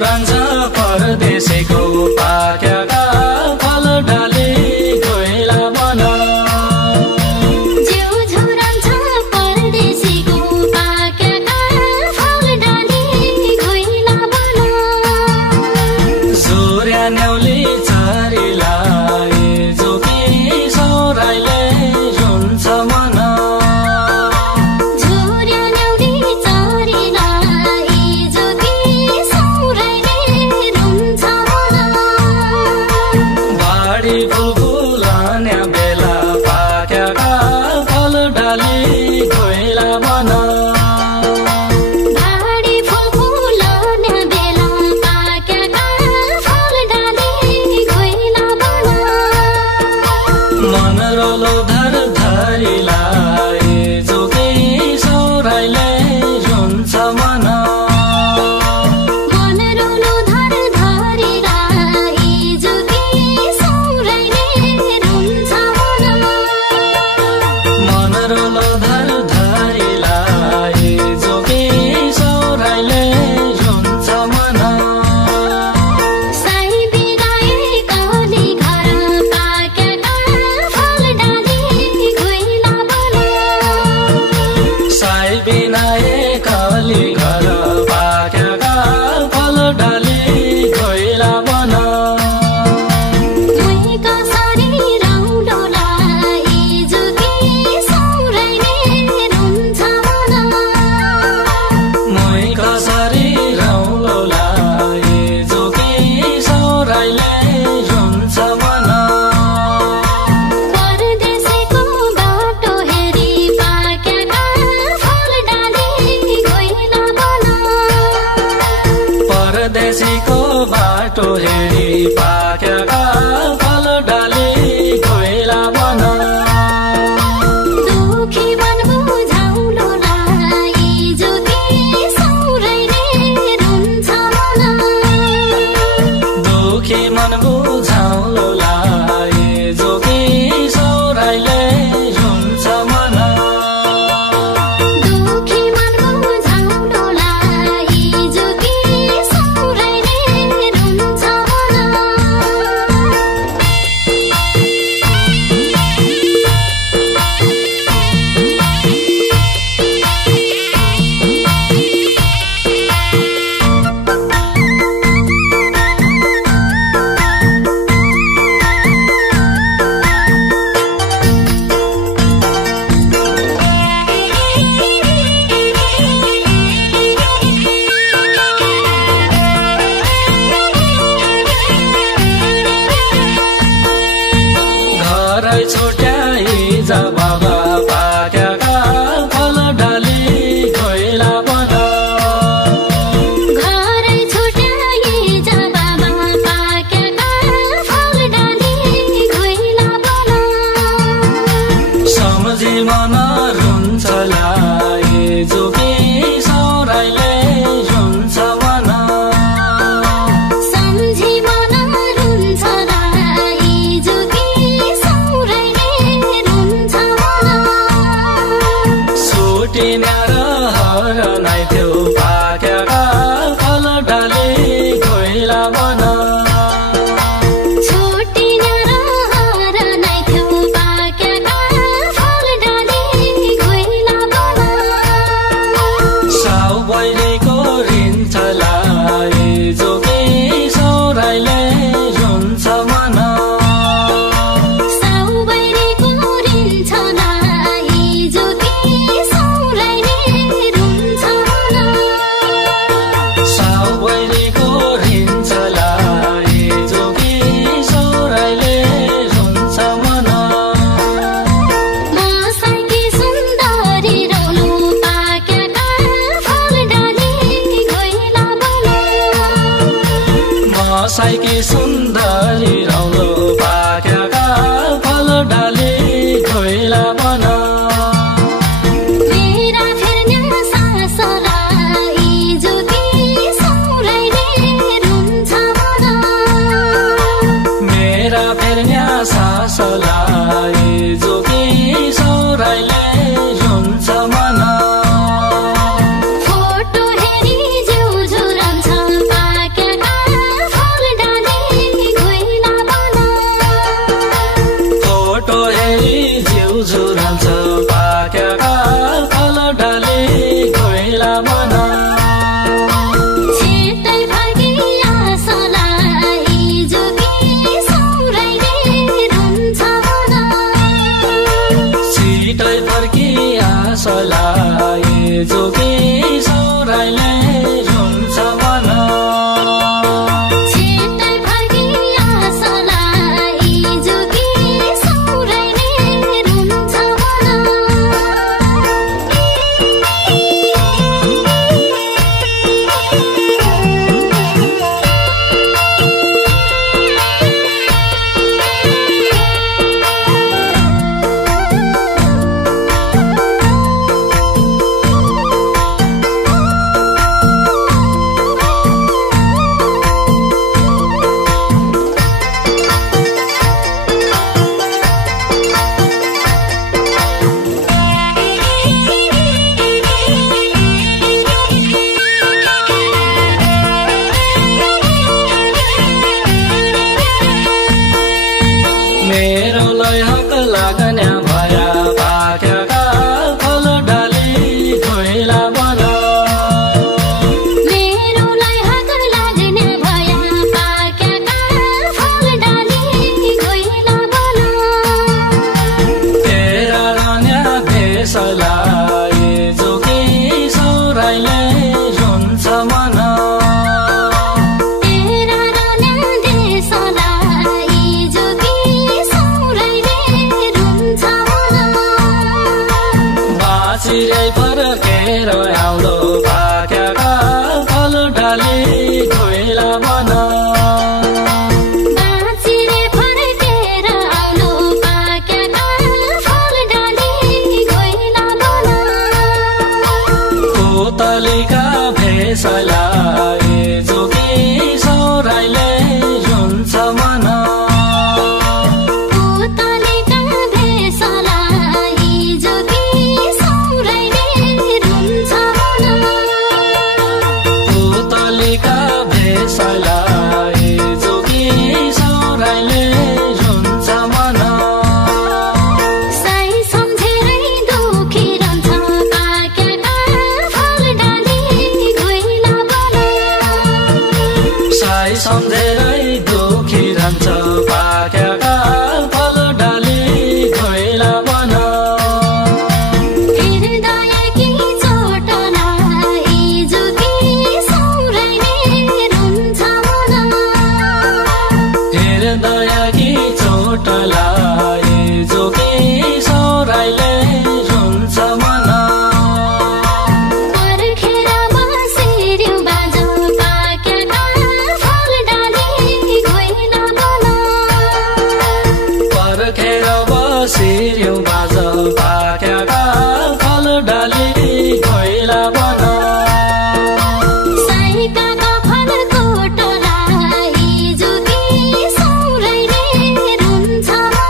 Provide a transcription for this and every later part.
झुरान्छ परदेशीको पाक्याका फल डाली कोइला बन जिउ झुरान्छ परदेशीको पाक्याका फल डाली कोइला बन सूर्य न्याउली चरीलाई जोगी सौराइले रुन्छ मन झुर्या न्याउली चरीलाई जोगी सौराइले रुन्छ मन बाढी फुलफुलान्या बेला पाक्याका फल डाली कोइला बन भाडी फुलफुलान्या बेला पाक्याका फल डाली कोइला बन मन रोलो धर धरिलाई जोगी सौराइले रुन्छ मन मन रोलो धर धरिलाई जोगी सौराइले रुन्छ मन मन रोलो धर धरिलाई जोगी सौराइले रुन्छ मन साई बिराए काली घर पाक्याका फल डाली कोइला बन साई बिनाए काली घर पाक्याका फल डाली कोइला बन मुई कसरी रौलोलाई जोगी सौराइले रुन्छ मन मै कसरी रौलोलाई जोगी सौराइले रुन्छ मन परदेशीको बाटो हेरी पाक्याका फल डाली कोइला बन परदेशीको बाटो हेरी पाक्याका फल डाली कोइला बन दुखी मन बुझाउलोलाई जोगी सौराइले रुन्छ मन दुखी मन बुझाउलोलाई जोगी सौराइले रुन्छ मन दुखी मन बुझाउलोलाई जोगी सौराइले रुन्छ मन घरै छुट्याइ जा बाबा पाक्याका फल डाली कोइला बन घरै छुट्याई जा बाबा पाक्याका फल डाली कोइला बन सम्झी मन रुन्छ लाई जोगी सौराइले रुन्छ मन सम्झी मन रुन्छ लाई जोगी सौराइले रुन्छ मन छुटिन्या रहर नै थियो पाक्याका फल डाली कोइला बन छोटिन्या रहर नै थियो पाक्याका फल डाली कोइला बन साउ बहिनीको रिन्छ लाई जोगी सौराइले रुन्छ मन साउ बहिनीको रिन्छ लाई जोगी सौराइले रुन्छ मन साउ बहिनीको रिन्छ लाई जोगी सौराइले रुन्छ मन मसाकी सुन्दरी रौलो पाक्याका फल डाली कोइला बन मसाइकी सुन्दरी रौलो पाक्याका फल डाली कोइला बन मेरा फेर्न्या सासलाई जोगी सौराइले रुन्छ मन मेरा फेर्न्या सासलाई जोगी सौराइले रुन्छ मन फोटो हेरी जिउ झुरान्छ पाक्या लाग्ने भया पाकेका फल डाली घोइला बन मेरोलाई हात लाग्ने भया पाकेका फल डाली घोइला बन तेरा रान्या देशलाई जोगी सौराइले रुन्छ मन तेरा रान्या देशलाई जोगी सौराइले रुन्छ मन बाँचिरै फर्केर आउलो पाकेका फल डाली घोइला बन बाँचिरे फर्केर आउलो पाकेका फल डाली घोइला बन पुतलीका भेषलाई जोगी सौराइले रुन्छ मन पुतलीका भेषलाई जोगी सौराइले रुन्छ मन पुतलीका भेषलाई जोगी सौराइले रुन्छ मन साई सम्झेरै दुखी रहन्छ पाकेका फल डाली घोइला बन साई सम्झेरै दुखी रहन्छ पाकेका फल डाली घोइला बन हृदयकी चोटलाई जोगी सौराइले रुन्छ मन हृदयकी चोटलाई जोगी सौराइले रुन्छ मन पर्खेर बसिर्यो बाजो पाकेका फल डाली घोइला बन पर्खेर बसिर्यो बाज पाकेका फल डाली घोइला बन साइकाका फलको टोलाई जोगी सौराइले रुन्छ मन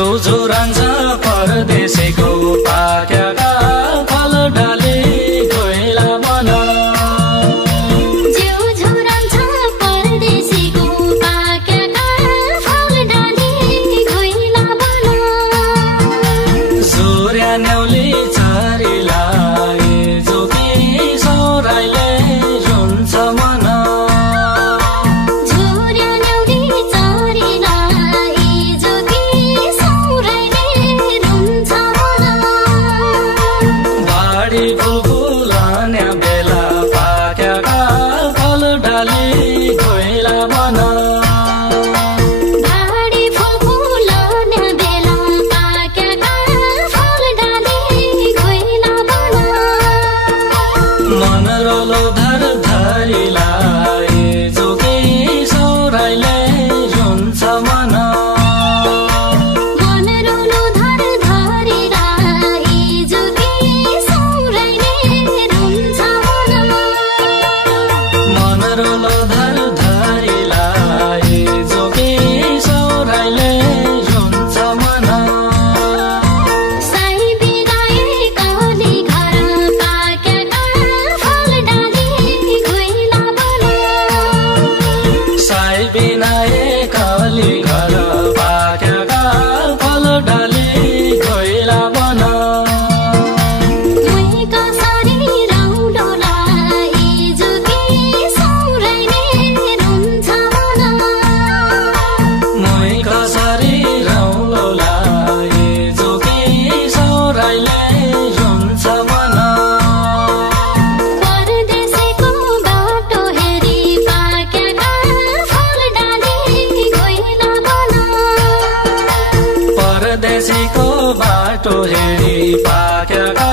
झुझुरन्छ परदेशीको पाक्याका फल डाली कोइला बन झुझुरन्छ परदेशीको पाक्याका फल डाली कोइला बन सूर्य न्याउली चरीलाई जोगी सौराइले रुन्छ मन झुर्या न्याउली चरीलाई जोगी सौराइले रुन्छ मन बाढी फुलफुलान्या बेला पाक्याका फल डाली कोइला बन भाडी फुलफुलान्या बेला पाक्याका फल डाली कोइला बन मन रोलो धर धरिलाई जोगी सौराइले रुन्छ मन मन रोलो धर धरिलाई जोगी सौराइले रुन्छ मन मन रोलो धर धरिलाई जोगी सौराइले रुन्छ मन साई बिगाए काली घर पाक्याका फल डाली कोइला बन साई बिनाए काली घर पाक्याका फल डाली कोइला बन मै कसरी रौलोलाई जोगी सौराइले रुन्छ मन मै कसरी रौलोलाई जोगी सौराइले रुन्छ मन परदेशीको बाटो हेरी पाक्याका फल डाली कोइला बन परदेशीको बाटो हेरी पाक्याका